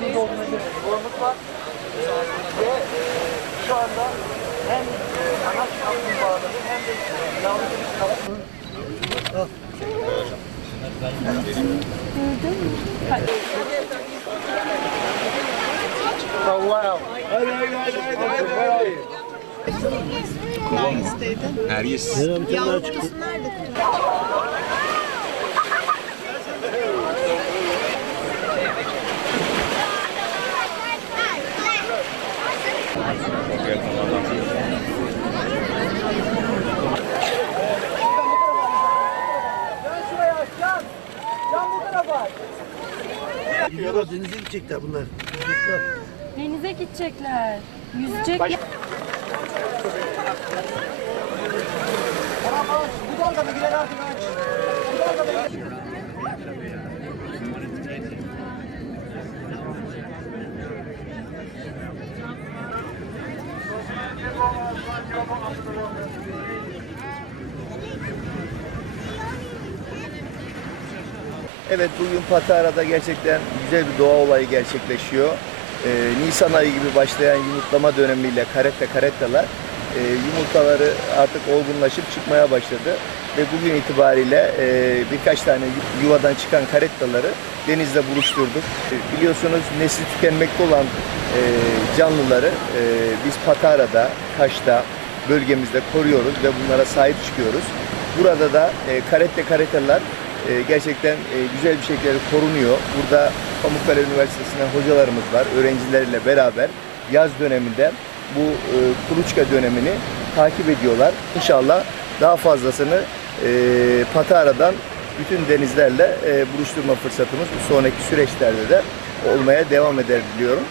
Biz sorumuz var. Ve e, şu anda hem e, anaç kapını bağladı hem de yavrumuz kapını. Oh wow. Hadi hadi hadi hadi. Where are you? Nergis. Nergis. Yavrusu nerede? Gidiyorlar denize gidecekler bunlar. Gidecekler. Denize gidecekler. Yüzecek ya. Evet bugün Patara'da gerçekten güzel bir doğa olayı gerçekleşiyor. Ee, Nisan ayı gibi başlayan yumurtlama dönemiyle karette karettalar e, yumurtaları artık olgunlaşıp çıkmaya başladı. Ve bugün itibariyle e, birkaç tane yu- yuvadan çıkan karettaları denizde buluşturduk. E, biliyorsunuz nesli tükenmekte olan e, canlıları e, biz Patara'da, Kaş'ta, bölgemizde koruyoruz ve bunlara sahip çıkıyoruz. Burada da e, karette karettalar e, gerçekten e, güzel bir şekilde korunuyor. Burada Pamukkale Üniversitesi'nden hocalarımız var. Öğrencileriyle beraber yaz döneminde bu e, kuluçka dönemini takip ediyorlar. İnşallah daha fazlasını e, Patara'dan bütün denizlerle e, buluşturma fırsatımız bu sonraki süreçlerde de olmaya devam eder diliyorum.